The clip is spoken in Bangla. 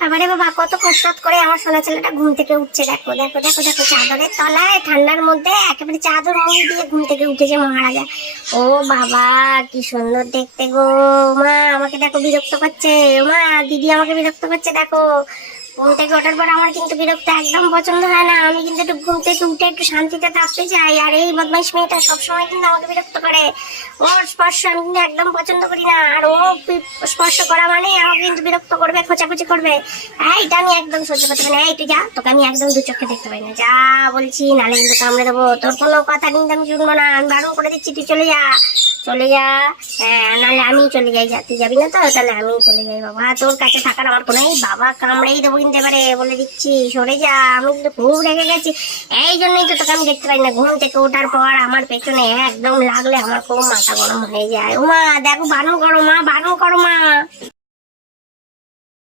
বাবারে বাবা, কত কসরত করে আমার সোনা ছেলেটা ঘুম থেকে উঠছে। দেখো দেখো দেখো দেখো, চাদরের তলায় ঠান্ডার মধ্যে একেবারে চাদর মুড়ি দিয়ে ঘুম থেকে উঠেছে মহারাজা। ও বাবা, কি সুন্দর দেখতে গো। মা আমাকে দেখো বিরক্ত করছে। মা, দিদি আমাকে বিরক্ত করছে। দেখো, ঘুম থেকে ওঠার পর আমার কিন্তু বিরক্ত একদম পছন্দ হয় না। আমি কিন্তু একটু ঘুম থেকে উঠে একটু শান্তিতে থাকতে চাই। আর এই বদমাইশ মেয়েটা সবসময় কিন্তু আমাকে বিরক্ত করে। ওর স্পর্শ আমি কিন্তু একদম পছন্দ করি না। আর ও স্পর্শ করা মানে আমাকে কিন্তু বিরক্ত করবে, খোঁচাখুচি করবে। এইটা আমি একদম সহ্য করতে পারি না। এই তুই যা, তোকে আমি একদম দু চোখে দেখতে পাই না। যা বলছি, নালে কিন্তু কামড়ে দেবো। তোর কোনো কথা কিন্তু আমি শুনবো না। আমি বারণ করে দিচ্ছি, তুই চলে যা, চলে যা। হ্যাঁ, নাহলে আমি চলে যাই। যা, তুই যাবি না তো? তাহলে আমি চলে যাই। বাবা, তোর কাছে থাকার আমার কোনো বাবা কামড়েই দেবো কিন্তু এবারে বলে দিচ্ছি। সরে যা, আমি কিন্তু খুব রেগে গেছি। এই জন্যই তো তোকে আমি দেখতে পাই না। ঘুম থেকে ওঠার পর আমার পেছনে একদম লাগলে আমার খুব মাথা গরম হয়ে যায়। ও মা দেখো, বারণ করো মা, বারণ করো মা।